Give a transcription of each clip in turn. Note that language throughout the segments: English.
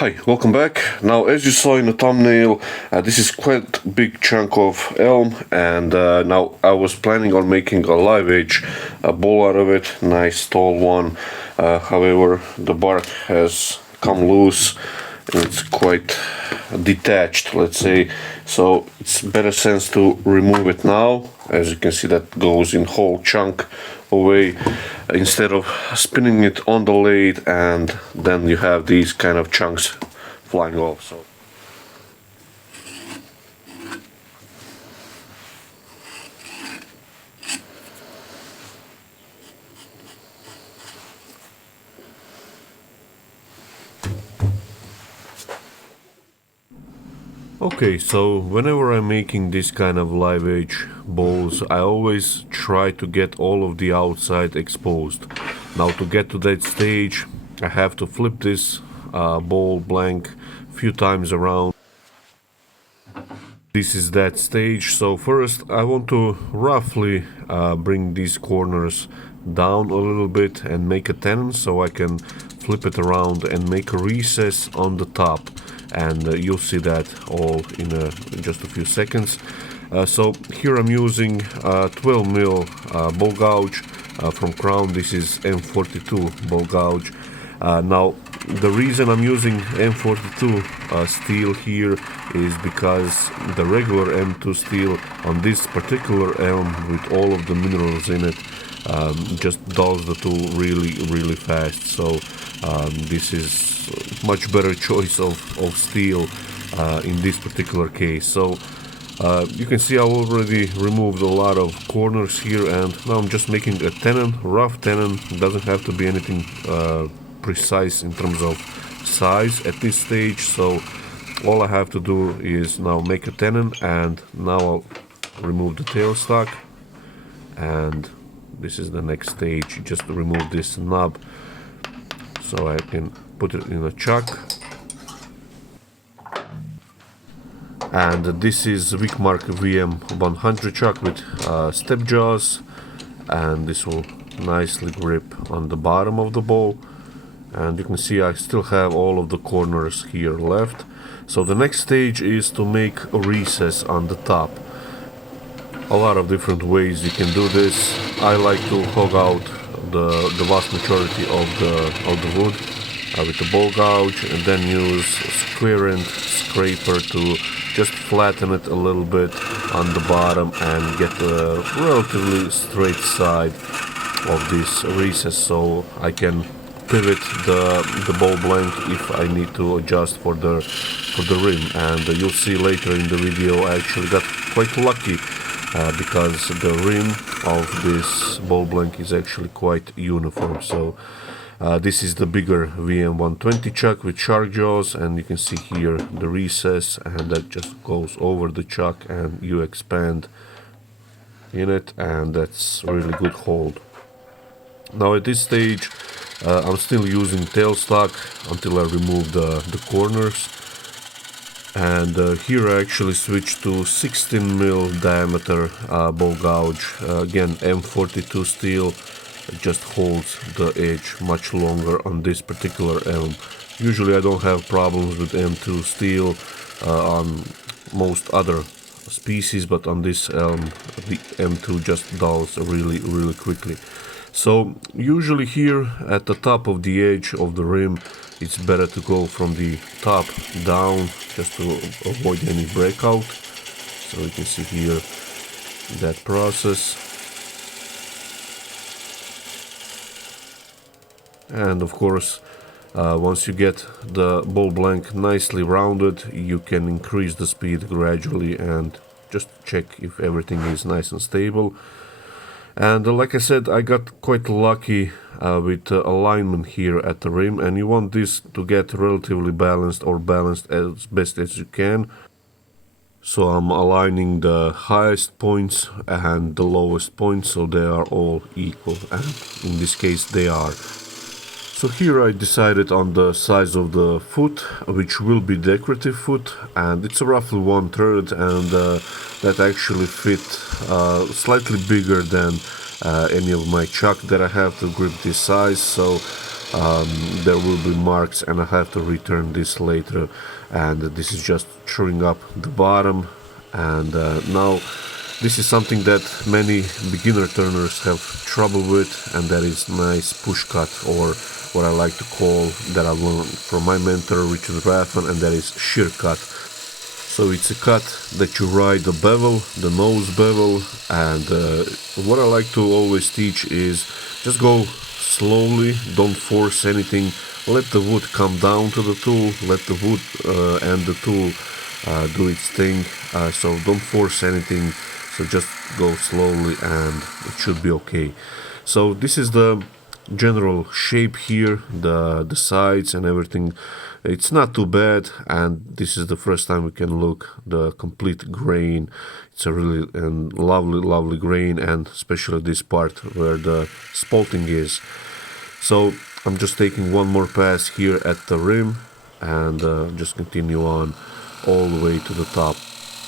Hi, welcome back. Now, as you saw in the thumbnail, this is quite a big chunk of elm, and now I was planning on making a live edge bowl out of it, nice tall one. However, the bark has come loose and it's quite detached, let's say, so it's better sense to remove it now. As you can see, that goes in whole chunk away instead of spinning it on the lathe, and then you have these kind of chunks flying off. So okay, so whenever I'm making this kind of live edge bowls, I always try to get all of the outside exposed. Now, to get to that stage, I have to flip this bowl blank a few times around. This is that stage. So first I want to roughly bring these corners down a little bit and make a tenon, so I can flip it around and make a recess on the top, and you'll see that all in just a few seconds. So here I'm using 12mm bowl gouge from Crown. This is M42 bowl gouge. Now, the reason I'm using M42 steel here is because the regular M2 steel on this particular elm, with all of the minerals in it, just dulls the tool really fast. So this is much better choice of steel in this particular case. So you can see I already removed a lot of corners here, and now I'm just making a tenon, rough tenon. Doesn't have to be anything precise in terms of size at this stage. So all I have to do is now make a tenon, and now I'll remove the tailstock, and this is the next stage. Just to remove this knob so I can put it in a chuck. And this is Wickmark VM100 chuck with step jaws, and this will nicely grip on the bottom of the bowl. And you can see I still have all of the corners here left. So the next stage is to make a recess on the top. A lot of different ways you can do this. I like to hog out the vast majority of the wood with the bowl gouge, and then use a square end scraper to just flatten it a little bit on the bottom and get a relatively straight side of this recess, so I can pivot the bowl blank if I need to adjust for the rim. And you'll see later in the video I actually got quite lucky because the rim of this bowl blank is actually quite uniform. So this is the bigger VM120 chuck with shark jaws, and you can see here the recess, and that just goes over the chuck and you expand in it, and that's really good hold. Now at this stage I'm still using tailstock until I remove the corners, and here I actually switched to 16mm diameter bowl gouge. Again, M42 steel. It just holds the edge much longer on this particular elm. Usually I don't have problems with M2 steel on most other species, but on this elm the M2 just dulls really quickly. So usually here at the top of the edge of the rim, it's better to go from the top down just to avoid any breakout. So you can see here that process. And of course, once you get the bowl blank nicely rounded, you can increase the speed gradually and just check if everything is nice and stable. And like I said, I got quite lucky with alignment here at the rim, and you want this to get relatively balanced, or balanced as best as you can. So I'm aligning the highest points and the lowest points so they are all equal, and in this case they are. So here I decided on the size of the foot, which will be decorative foot, and it's roughly 1/3, and that actually fit slightly bigger than any of my chuck that I have to grip this size. So there will be marks and I have to return this later, and this is just truing up the bottom. And now this is something that many beginner turners have trouble with, and that is nice push cut, or what I like to call, that I learned from my mentor Richard Rathman, and that is shear cut. So it's a cut that you ride the bevel, the nose bevel, and what I like to always teach is just go slowly, don't force anything, let the wood come down to the tool, let the wood and the tool do its thing, so don't force anything, so just go slowly and it should be okay. So this is the general shape here, the sides and everything. It's not too bad, and this is the first time we can look the complete grain. It's a really lovely grain, and especially this part where the spalting is. So I'm just taking one more pass here at the rim and just continue on all the way to the top.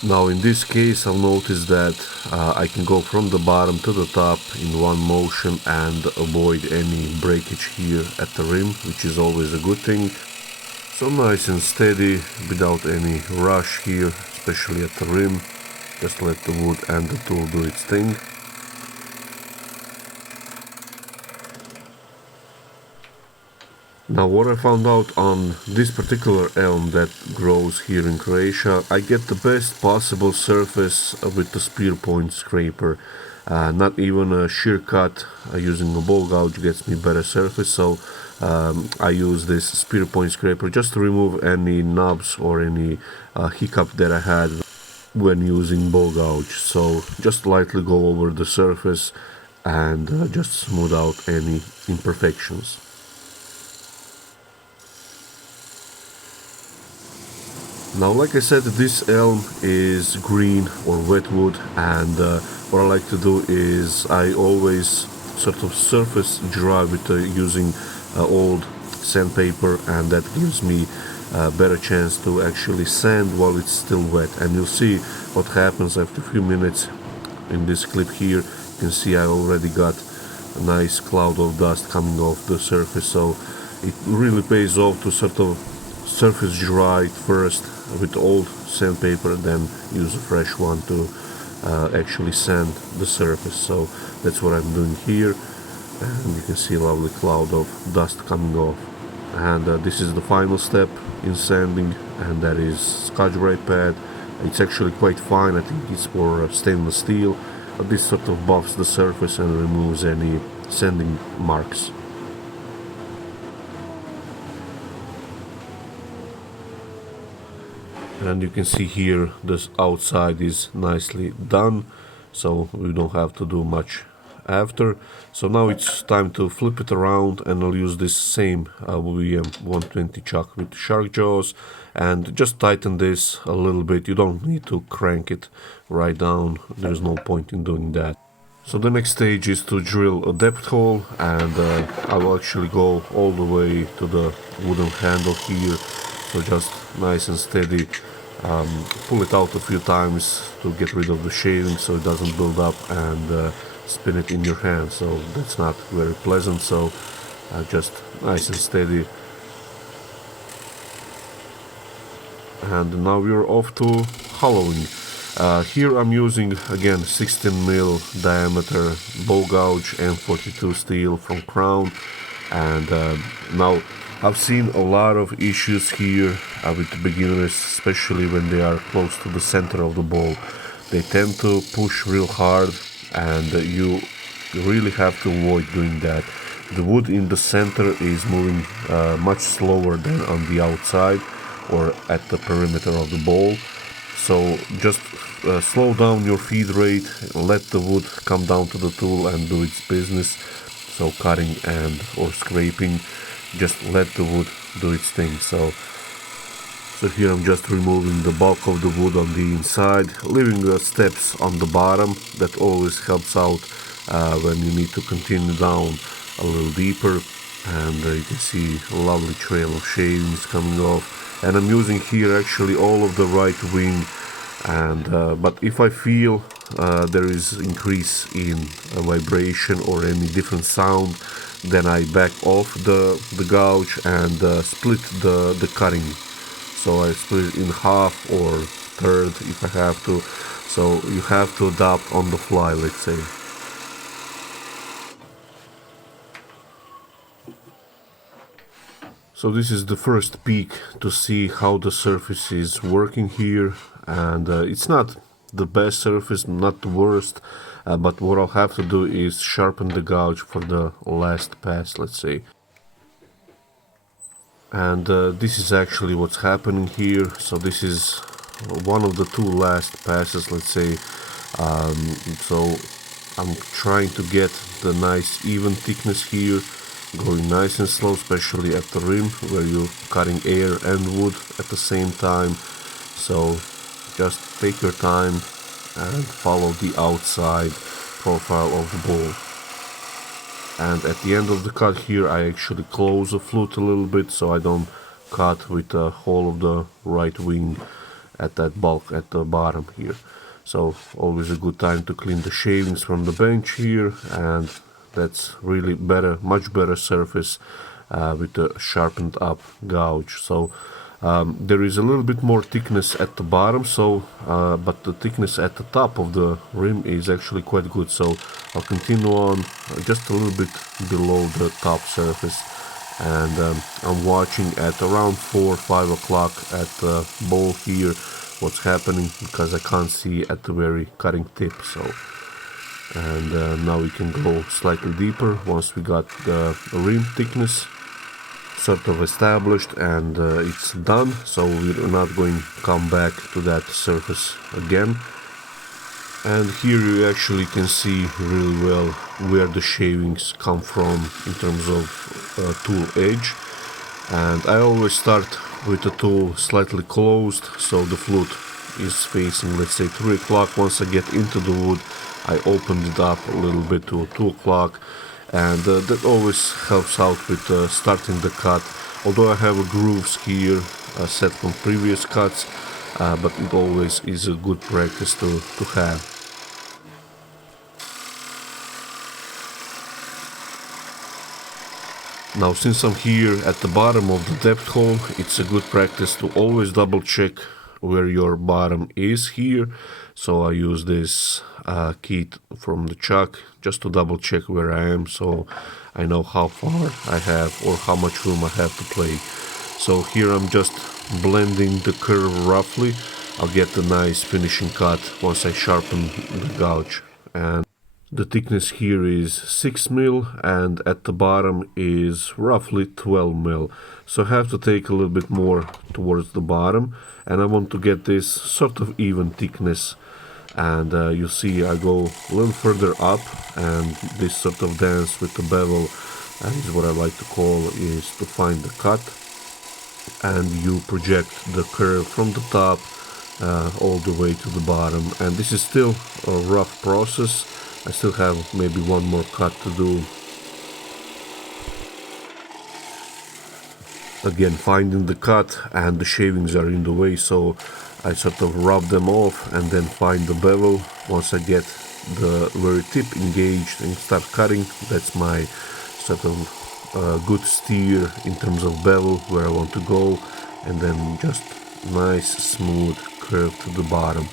Now in this case I've noticed that I can go from the bottom to the top in one motion and avoid any breakage here at the rim, which is always a good thing. So nice and steady, without any rush here, especially at the rim. Just let the wood and the tool do its thing. Now what I found out on this particular elm that grows here in Croatia, I get the best possible surface with the spear point scraper. Not even a shear cut using a bow gouge gets me better surface, so I use this spear point scraper just to remove any knobs or any hiccup that I had when using bow gouge. So just lightly go over the surface and just smooth out any imperfections. Now, like I said, this elm is green or wetwood, and what I like to do is I always sort of surface dry with using old sandpaper, and that gives me a better chance to actually sand while it's still wet. And you'll see what happens after a few minutes. In this clip here, you can see I already got a nice cloud of dust coming off the surface, so it really pays off to sort of surface dry it first with old sandpaper, then use a fresh one to actually sand the surface. So that's what I'm doing here, and you can see a lovely cloud of dust coming off. And this is the final step in sanding, and that is Scotch-Brite pad. It's actually quite fine, I think it's for stainless steel, but this sort of buffs the surface and removes any sanding marks. And you can see here this outside is nicely done, so we don't have to do much after. So now it's time to flip it around, and I'll use this same VM 120 chuck with shark jaws and just tighten this a little bit. You don't need to crank it right down, there's no point in doing that. So the next stage is to drill a depth hole, and I will actually go all the way to the wooden handle here. So just nice and steady, pull it out a few times to get rid of the shaving so it doesn't build up, and spin it in your hand, so that's not very pleasant. So just nice and steady. And now we're off to hollowing. Here I'm using again 16mm diameter bow gouge M42 steel from Crown, and now I've seen a lot of issues here with the beginners, especially when they are close to the center of the bow. They tend to push real hard, and you really have to avoid doing that. The wood in the center is moving much slower than on the outside or at the perimeter of the bowl. So just slow down your feed rate, let the wood come down to the tool and do its business. So cutting and or scraping, just let the wood do its thing. So here I'm just removing the bulk of the wood on the inside, leaving the steps on the bottom. That always helps out when you need to continue down a little deeper. And you can see a lovely trail of shavings coming off. And I'm using here actually all of the right wing, and but if I feel there is increase in vibration or any different sound, then I back off the gouge and split the cutting. So I split it in half or third if I have to. So you have to adapt on the fly, let's say. So this is the first peek to see how the surface is working here, and it's not the best surface, not the worst, but what I'll have to do is sharpen the gouge for the last pass, let's say. And this is actually what's happening here. So this is one of the two last passes, let's say. So I'm trying to get the nice even thickness here, going nice and slow, especially at the rim where you're cutting air and wood at the same time. So just take your time and follow the outside profile of the ball. And at the end of the cut here, I actually close the flute a little bit so I don't cut with the whole of the right wing at that bulk at the bottom here. So always a good time to clean the shavings from the bench here, and that's really better, much better surface with the sharpened up gouge. So there is a little bit more thickness at the bottom, so but the thickness at the top of the rim is actually quite good. So I'll continue on just a little bit below the top surface, and I'm watching at around 4 or 5 o'clock at the bowl here what's happening, because I can't see at the very cutting tip. So and now we can go slightly deeper once we got the rim thickness sort of established, and it's done. So we're not going to come back to that surface again. And here you actually can see really well where the shavings come from in terms of tool edge. And I always start with the tool slightly closed, so the flute is facing, let's say, 3 o'clock. Once I get into the wood, I open it up a little bit to 2 o'clock, and that always helps out with starting the cut. Although I have a grooves here set from previous cuts, but it always is a good practice to have. Now, since I'm here at the bottom of the depth hole, it's a good practice to always double check where your bottom is here. So I use this key from the chuck just to double check where I am, so I know how far I have or how much room I have to play. So here I'm just blending the curve roughly. I'll get the nice finishing cut once I sharpen the gouge. And the thickness here is 6 mil, and at the bottom is roughly 12 mil. So I have to take a little bit more towards the bottom, and I want to get this sort of even thickness. And you see I go a little further up, and this sort of dance with the bevel, and is what I like to call, is to find the cut. And you project the curve from the top all the way to the bottom. And this is still a rough process. I still have maybe one more cut to do. Again, finding the cut, and the shavings are in the way, so I sort of rub them off and then find the bevel. Once I get the very tip engaged and start cutting, that's my sort of good steer in terms of bevel, where I want to go, and then just nice smooth curve to the bottom.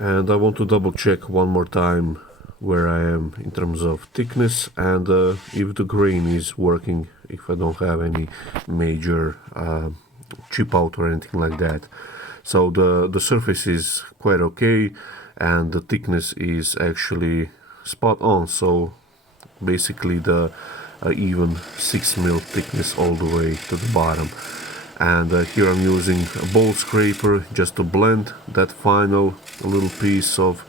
And I want to double check one more time where I am in terms of thickness, and if the grain is working, if I don't have any major chip out or anything like that. So the surface is quite okay, and the thickness is actually spot on. So basically the even 6 mil thickness all the way to the bottom. And here I'm using a bowl scraper just to blend that final little piece of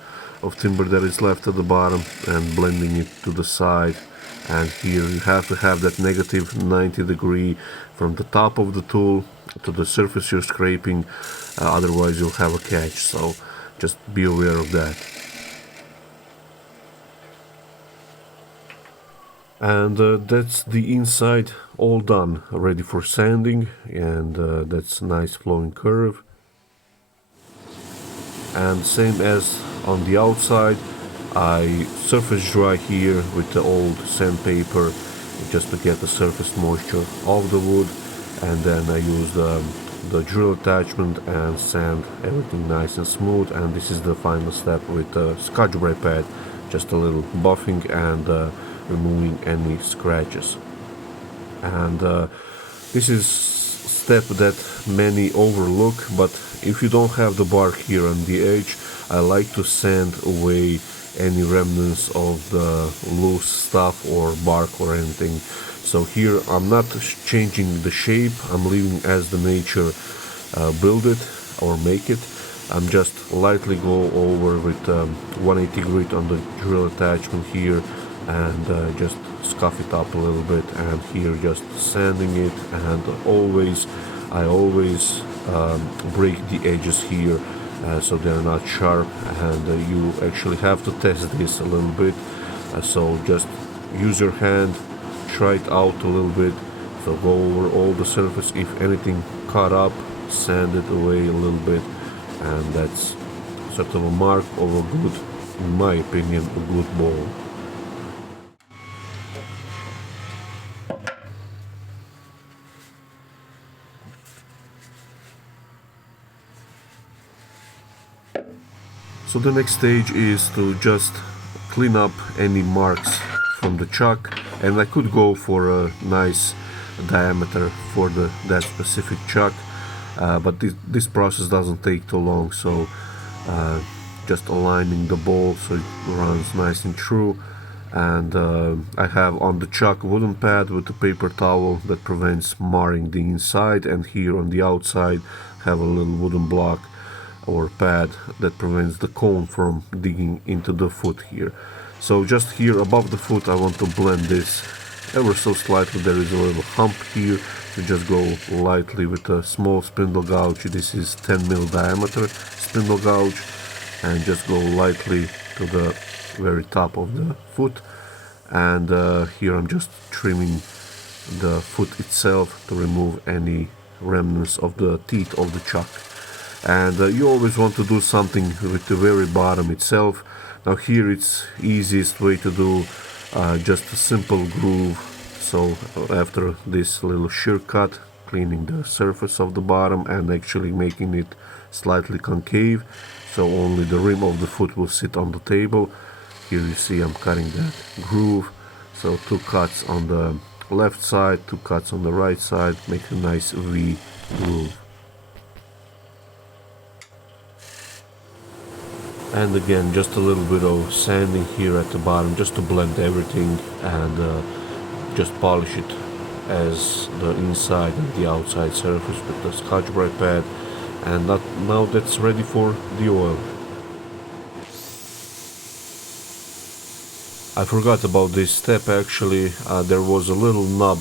timber that is left at the bottom, and blending it to the side. And here you have to have that negative 90 degree from the top of the tool to the surface you're scraping, otherwise you'll have a catch, so just be aware of that. And that's the inside all done, ready for sanding, and that's a nice flowing curve. and same as on the outside, I surface dry here with the old sandpaper just to get the surface moisture of the wood, and then I use the drill attachment and sand everything nice and smooth. And this is the final step with the Scotch-Brite pad, just a little buffing and removing any scratches. And this is step that many overlook, but if you don't have the bark here on the edge, I like to sand away any remnants of the loose stuff or bark or anything. So here I'm not changing the shape, I'm leaving as the nature build it or make it. I'm just lightly go over with 180 grit on the drill attachment here, and just scuff it up a little bit, and here just sanding it. And I always break the edges here so they're not sharp, and you actually have to test this a little bit. So just use your hand, try it out a little bit, so go over all the surface. If anything cut up, sand it away a little bit, and that's sort of a mark of a good, in my opinion, a good bowl. So the next stage is to just clean up any marks from the chuck, and I could go for a nice diameter for that specific chuck, but this process doesn't take too long. So just aligning the bowl so it runs nice and true. And I have on the chuck wooden pad with a paper towel that prevents marring the inside, and here on the outside have a little wooden block or pad that prevents the cone from digging into the foot here. So just here above the foot I want to blend this ever so slightly. There is a little hump here, so just go lightly with a small spindle gouge. This is 10 mil diameter spindle gouge, and just go lightly to the very top of the foot. And here I'm just trimming the foot itself to remove any remnants of the teeth of the chuck. And you always want to do something with the very bottom itself. Now here it's easiest way to do just a simple groove. So after this little shear cut, cleaning the surface of the bottom and actually making it slightly concave, so only the rim of the foot will sit on the table. Here you see I'm cutting that groove, so 2 cuts on the left side, 2 cuts on the right side, make a nice V groove. And again, just a little bit of sanding here at the bottom just to blend everything, and just polish it as the inside and the outside surface with the Scotch-Brite pad. And now that's ready for the oil. I forgot about this step actually. There was a little nub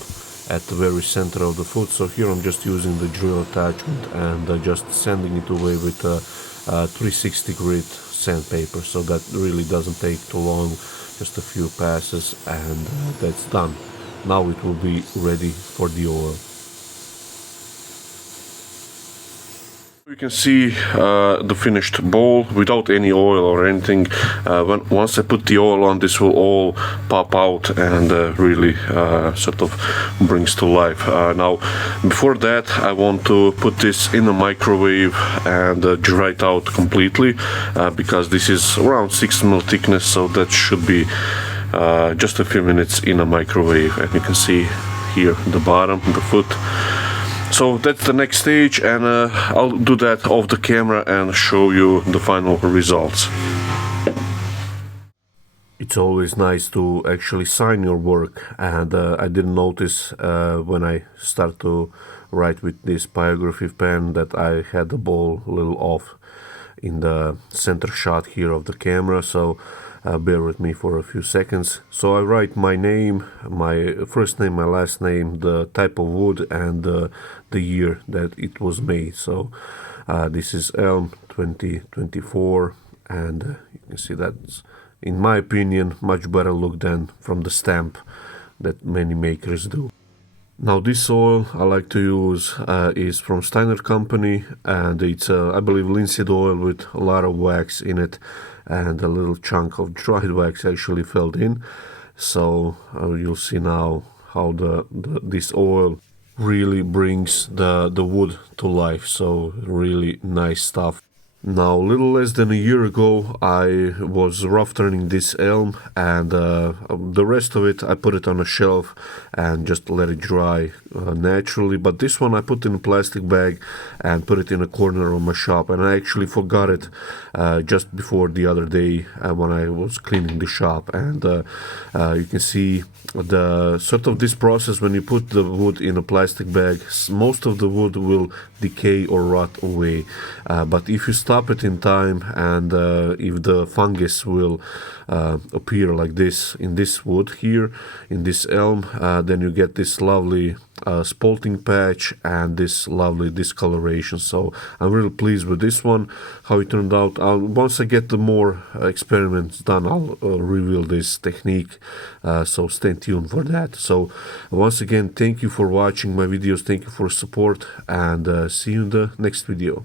at the very center of the foot, so here I'm just using the drill attachment and just sanding it away with 360 grit sandpaper, so that really doesn't take too long, just a few passes, and that's done. Now it will be ready for the oil. You can see the finished bowl without any oil or anything. Once I put the oil on, this will all pop out and really sort of brings to life. Now, before that, I want to put this in a microwave and dry it out completely, because this is around 6 mil thickness, so that should be just a few minutes in a microwave. And you can see here the bottom, the foot. So that's the next stage, and I'll do that off the camera and show you the final results. It's always nice to actually sign your work, and I didn't notice when I start to write with this pyrography pen that I had the ball a little off in the center shot here of the camera, so bear with me for a few seconds. So I write my name, my first name, my last name, the type of wood, and the year that it was made. So this is Elm 2024, and you can see that's, in my opinion, much better look than from the stamp that many makers do. Now this oil I like to use is from Steiner company, and it's I believe linseed oil with a lot of wax in it, and a little chunk of dried wax actually filled in. So you'll see now how this oil really brings the wood to life. So really nice stuff. Now, a little less than a year ago, I was rough turning this elm, and the rest of it I put it on a shelf and just let it dry naturally. But this one I put in a plastic bag and put it in a corner of my shop, and I actually forgot it just before the other day when I was cleaning the shop. And you can see the sort of this process when you put the wood in a plastic bag. Most of the wood will decay or rot away, but if you stop it in time, and if the fungus will appear like this in this wood here, in this elm, then you get this lovely spalting patch and this lovely discoloration. So I'm really pleased with this one, how it turned out. Once I get the more experiments done, I'll reveal this technique, so stay tuned for that. So once again, thank you for watching my videos, thank you for support, and see you in the next video.